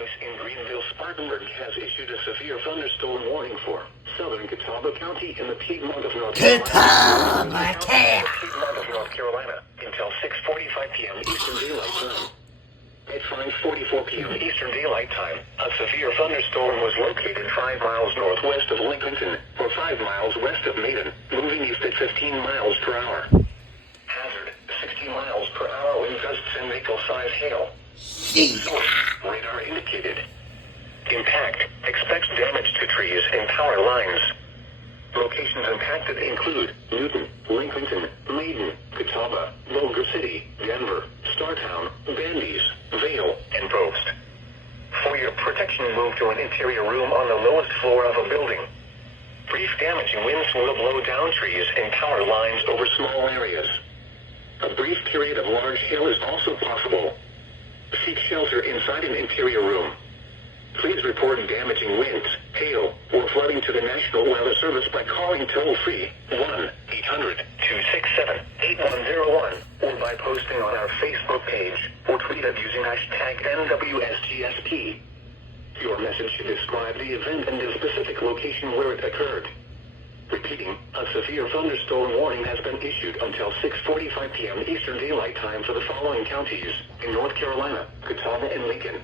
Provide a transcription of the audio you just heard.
Service in Greenville-Spartanburg has issued a severe thunderstorm warning for southern Catawba County in the Piedmont of North Carolina. Piedmont of North Carolina until 6:45 p.m. Eastern Daylight Time. At 5:44 p.m. Eastern Daylight Time, a severe thunderstorm was located 5 miles northwest of Lincolnton, or 5 miles west of Maiden, moving east at 15 miles per hour. Hazard, 60 miles per hour wind gusts and vehicle-sized hail. Source, radar indicated. Impact, expects damage to trees and power lines. Locations impacted include Newton, Lincolnton, Maiden, Catawba, Boulder City, Denver, Startown, Bandies, Vale, and Post. For your protection, move to an interior room on the lowest floor of a building. Brief damaging winds will blow down trees and power lines over small areas. A brief period of large hail is also possible. Seek shelter inside an interior room. Please report damaging winds, hail, or flooding to the National Weather Service by calling toll-free 1-800-267-8101 or by posting on our Facebook page or tweet us using hashtag NWSGSP. Your message should describe the event and the specific location where it occurred. Repeating, a severe thunderstorm warning has been issued until 6:45 p.m. Eastern Daylight Time for the following counties in North Carolina, Catawba, and Lincoln.